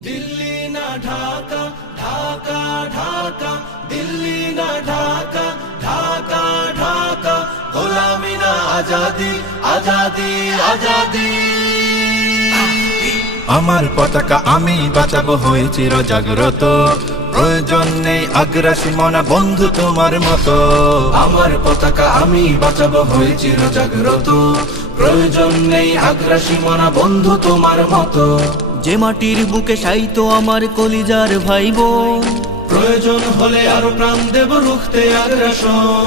दिल्ली ना ढाका ढाका ढाका दिल्ली ना ढाका ढाका ढाका गोलामी ना आजादी आजादी आजादी আমার পতাকা আমি বাঁচাবো হয়ে চির জাগ্রত প্রয়োজন নেই আগ্রাসী মনা বন্ধু তোমার মতো আমার পতাকা আমি বাঁচাবো হয়ে চির জাগ্রত প্রয়োজন নেই আগ্রাসী মনা বন্ধু তোমার মতো যে মাটির বুকে সাইতো আমার কলিজার ভাই বোন প্রয়োজন হলে আরো প্রাণ দেব রুখতে আগ্রাসন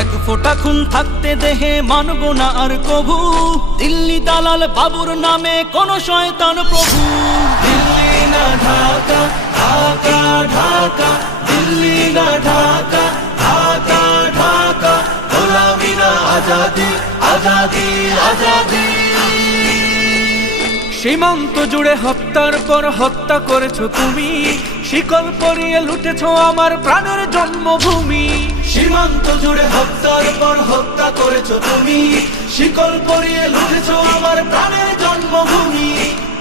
এক ফোঁটা খুন থাকতে দেহে মানব না আর কভু দিল্লি দালাল বাবুর নামে কোন শয়তান প্রভু দিল্লি না ঢাকা ঢাকা ঢাকা দিল্লি না ঢাকা ঢাকা ঢাকা গোলামি না আজাদি আজাদি আজাদি সীমান্ত জুড়ে হত্যার পর হত্যা করেছো তুমি শিকল পরিয়ে লুটেছো আমার প্রাণের জন্মভূমি সীমান্ত জুড়ে হত্যার পর হত্যা করেছো তুমি শিকল পরিয়ে লুটেছো আমার প্রাণের জন্মভূমি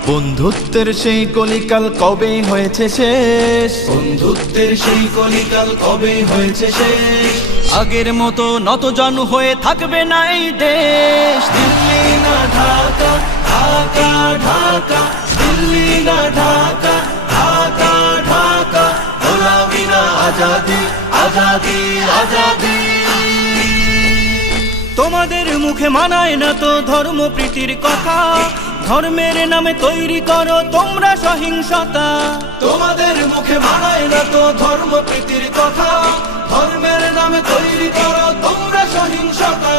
বন্ধুত্বের সেই কলিকাল কবে হয়েছে শেষ বন্ধুত্বের সেই কলিকাল কবে হয়েছে শেষ আগের মতো নতজানু হয়ে থাকবে না এই দেশ দিল্লি না ঢাকা ঢাকা ঢাকা দিল্লি না ঢাকা ঢাকা ঢাকা গোলামি না আজাদি আজাদি আজাদি তোমাদের মুখে মানায় না তো ধর্ম প্রীতির কথা ধর্মের নামে তৈরি করো তোমরা সহিংসতা তোমাদের মুখে মানায় না তো ধর্ম প্রীতির কথা ধর্মের নামে তৈরি করো তোমরা সহিংসতা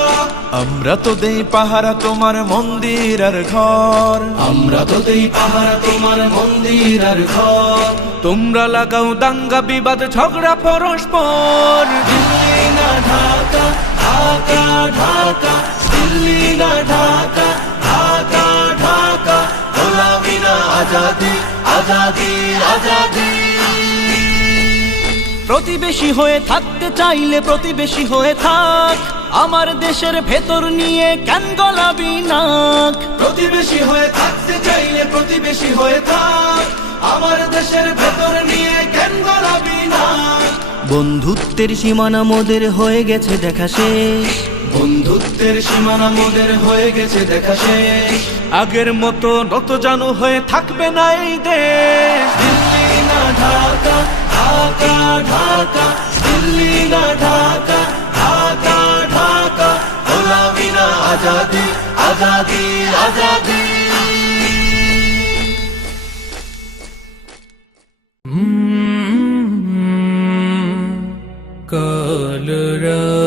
আমরা তো দেই পাহারা তোমার মন্দির আর ঘর আমরা তো দেই পাহারা তোমার মন্দির আর ঘর তোমরা লাগাও দাঙ্গা বিবাদ ঝগড়া পরস্পর দিল্লি না ঢাকা ঢাকা ঢাকা দিল্লি না ঢাকা ঢাকা ঢাকা গোলামি না আজাদি আজাদি আজাদি প্রতিবেশী হয়ে থাকতে চাইলে প্রতিবেশী হয়ে থাক আমার দেশের ভেতর নিয়ে কেন গলাবি নাক প্রতিবেশী হয়ে থাকতে চাইলে প্রতিবেশী হয়ে থাক আমার দেশের ভেতর নিয়ে কেন গলাবি না বন্ধুত্বের সীমানা মোদের হয়ে গেছে দেখা শেষ বন্ধুত্বের সীমানা মোদের হয়ে গেছে দেখা শেষ আগের মতো নতজানু হয়ে থাকবে না এই দেশ দিল্লি না ঢাকা ঢাকা ঢাকা দিল্লি না ঢাকা ঢাকা ঢাকা গোলামি না আজাদি আজাদি আজাদি কালরা